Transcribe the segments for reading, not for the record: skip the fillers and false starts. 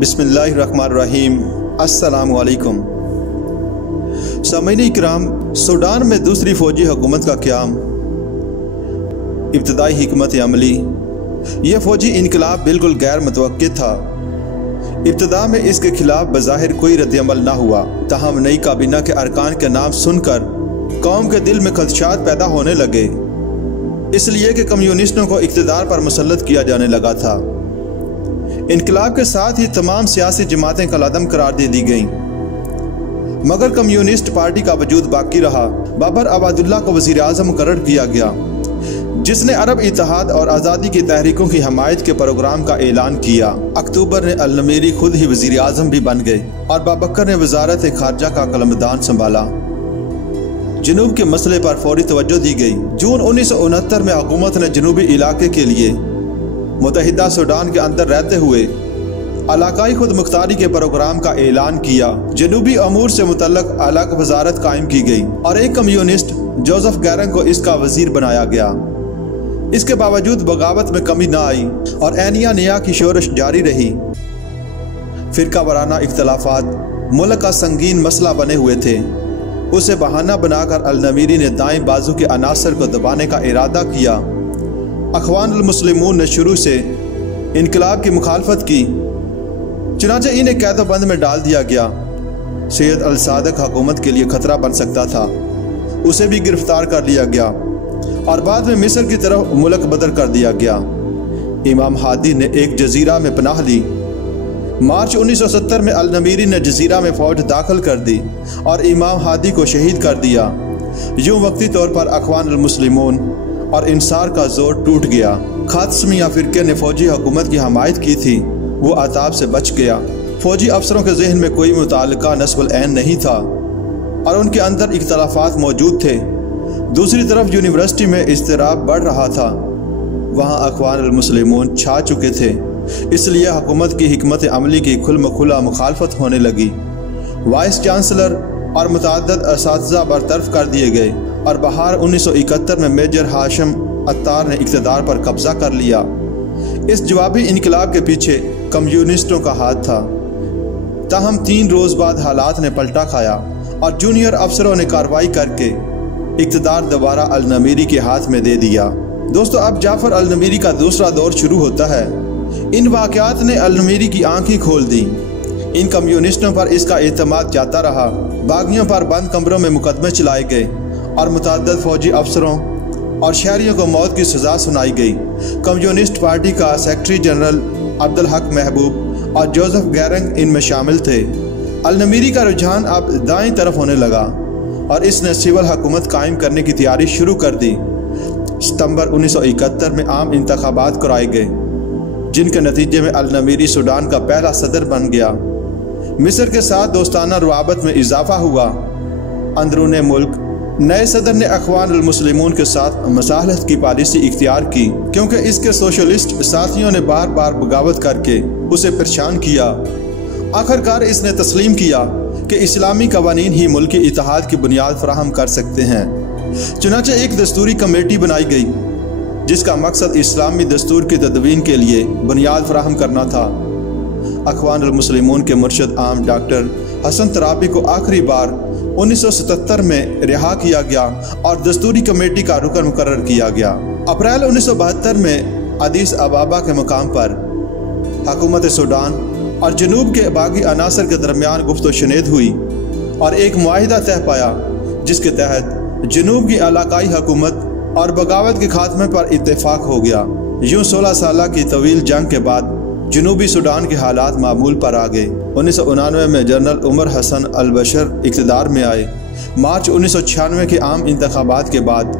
बिस्मिल्लाहिर्रहमानिर्रहीम। अस्सलामु अलैकुम। सामीन इकराम, सूडान में दूसरी फौजी हुकूमत का क़याम। इब्तदाई हिकमत अमली। यह फौजी इनकलाब बिल्कुल गैर मुतवक्किल था। इब्तदा में इसके खिलाफ बज़ाहिर कोई रद्द-ए-अमल ना हुआ, ताहम नई काबीना के अरकान के नाम सुनकर कौम के दिल में खदशात पैदा होने लगे, इसलिए कि कम्युनिस्टों को इक़्तिदार पर मुसल्लत किया जाने लगा था। इनकलाब के साथ ही तमाम सियासी जमातें कलादम करार दे दी गईं, मगर कम्युनिस्ट पार्टी का वजूद बाकी रहा। बाबर अबादुल्ला को वज़ीर आज़म मुकर्रर किया गया, जिसने अरब इत्तेहाद और आज़ादी की तहरीकों की हमायत के प्रोग्राम का ऐलान किया। अक्टूबर ने अल-नमीरी खुद ही वज़ीर आज़म भी बन गए और बाबकर ने वज़ारत खारजा का कलमदान संभाला। जनूब के मसले पर फौरी तवज्जो दी गई। जून 1969 में हुकूमत ने जनूबी इलाके के लिए मुत्तहिदा सूडान के अंदर रहते हुए इलाकाई खुद मुख्तारी के प्रोग्राम का ऐलान किया। जनूबी अमूर से मुतल्लक अलग वजारत कायम की गई और एक कम्युनिस्ट जोसेफ गैरंग को इसका वजीर बनाया गया। इसके बावजूद बगावत में कमी ना आई और ऐनिया निया की शोरश जारी रही। फिरका वाराना इख्तलाफात मुल्क का संगीन मसला बने हुए थे। उसे बहाना बनाकर अल-नमीरी ने दाएं बाजू के अनासर को दबाने का इरादा किया। अखवानुल मुस्लिमून ने शुरू से इनकलाब की मुखालफत की, चुनांचे इन्हें कैदोबंद में डाल दिया गया। सैयद अल सादिक हुकूमत के लिए खतरा बन सकता था, उसे भी गिरफ्तार कर लिया गया और बाद में मिस्र की तरफ मुल्क बदर कर दिया गया। इमाम हादी ने एक जजीरा में पनाह ली। मार्च 1970 में अल-नमीरी ने जजीरा में फौज दाखिल कर दी और इमाम हादी को शहीद कर दिया। यूं वक्ती तौर पर अखवानुल मुस्लिमून और इंसार का जोर टूट गया। खात्समिया फिरके ने फौजी हुकूमत की हमायत की थी, वो अताब से बच गया। फौजी अफसरों के जहन में कोई मुतालिका नस्बुल ऐन नहीं था और उनके अंदर इख्तलाफात मौजूद थे। दूसरी तरफ यूनिवर्सिटी में इज़्तिराब बढ़ रहा था, वहाँ अखवानुल मुस्लिमून छा चुके थे, इसलिए हुकूमत की हिकमत अमली की खुला मुखालफत होने लगी। वाइस चांसलर और मुतअद्दिद असातिज़ा बरतरफ कर दिए गए और बहार 1971 में मेजर हाशिम अत्तार ने इक़्तिदार पर कब्जा कर लिया। इस जवाबी इनकलाब के पीछे कम्युनिस्टों का हाथ था। ताहम 3 रोज़ बाद हालात ने पलटा खाया और जूनियर अफसरों ने कार्रवाई करके इक़्तिदार दोबारा अल-नमीरी के हाथ में दे दिया। दोस्तों, अब जाफर अल-नमीरी का दूसरा दौर शुरू होता है। इन वाक़यात ने अल-नमीरी की आंखें खोल दी। इन कम्युनिस्टों पर इसका एतमाद जाता रहा। बागियों पर बंद कमरों में मुकदमे चलाए गए और मुतअद्दिद फौजी अफसरों और शहरियों को मौत की सज़ा सुनाई गई। कम्युनिस्ट पार्टी का सेक्रेटरी जनरल अब्दुल हक महबूब और जोसेफ गैरंग इनमें शामिल थे। अल-नमीरी का रुझान अब दाईं तरफ होने लगा और इसने सिविल हुकूमत कायम करने की तैयारी शुरू कर दी। सितंबर 1971 में आम इंतखाबात कराए गए, जिनके नतीजे में अल-नमीरी सूडान का पहला सदर बन गया। मिस्र के साथ दोस्ताना रुआबत में इजाफा हुआ। अंदरूने मुल्क नए सदर ने अखवानुल मुस्लिमून के साथ मसालहत की पॉलिसी इख्तियार की, क्योंकि इसके सोशलिस्ट साथियों ने बार बार बगावत करके उसे परेशान किया। आखिरकार इसने तस्लीम किया कि इस्लामी कवानीन ही मुल्की इत्तेहाद की बुनियाद फराहम कर सकते हैं। चुनांचे एक दस्तूरी कमेटी बनाई गई, जिसका मकसद इस्लामी दस्तूर की तदवीन के लिए बुनियाद फराहम करना था। अखवानुल मुस्लिमून के मुर्शद आम डॉक्टर हसन तराबी को आखिरी बार 1977 में रिहा किया गया और दस्तूरी कमेटी का रुकन मुकर्रर किया गया। अप्रैल 1972 में अदीस अबाबा के मुकाम पर हुकूमत सूडान और जनूब के बागी अनासर के दरमियान गुफ्त-ओ-शुनीद हुई और एक मुआहिदा तय पाया, जिसके तहत जनूब की इलाकाई हुकूमत और बगावत के खात्मे पर इत्तेफाक हो गया। यूं 16 साल की तवील जंग के बाद जनूबी सूडान के हालात मामूल पर आ गए। 1999 में जनरल उमर हसन अल-बशर इक़्तिदार में आए। मार्च 1996 के आम इंतखाबात के बाद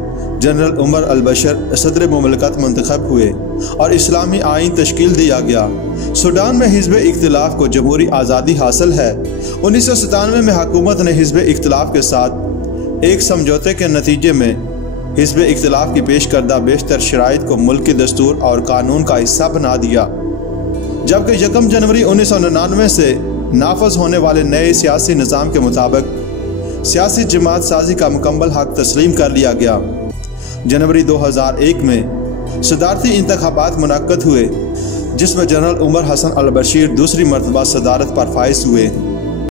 जनरल उमर अल-बशर सदर मुमलकत मुंतखब हुए और इस्लामी आइन तश्कील दिया गया। सूडान में हिज़्ब इख्तिलाफ को जमहूरी आज़ादी हासिल है। 1997 में हुकूमत ने हिज़्ब इख्तिलाफ के साथ एक समझौते के नतीजे में हिज़्ब इख्तिलाफ की पेश करदा बेशतर शराइत को मुल्की दस्तूर और कानून का हिस्सा बना दिया, जबकि 1 जनवरी 1999 से नाफज होने वाले नए सियासी निज़ाम के मुताबिक सियासी जमात साजी का मुकम्मल हक तस्लीम कर लिया गया। जनवरी 2001 में सदारती इंतखाबात मुनक्कद हुए। जिसमें जनरल उमर हसन अल बशीर दूसरी मरतबा सदारत पर फाइज हुए।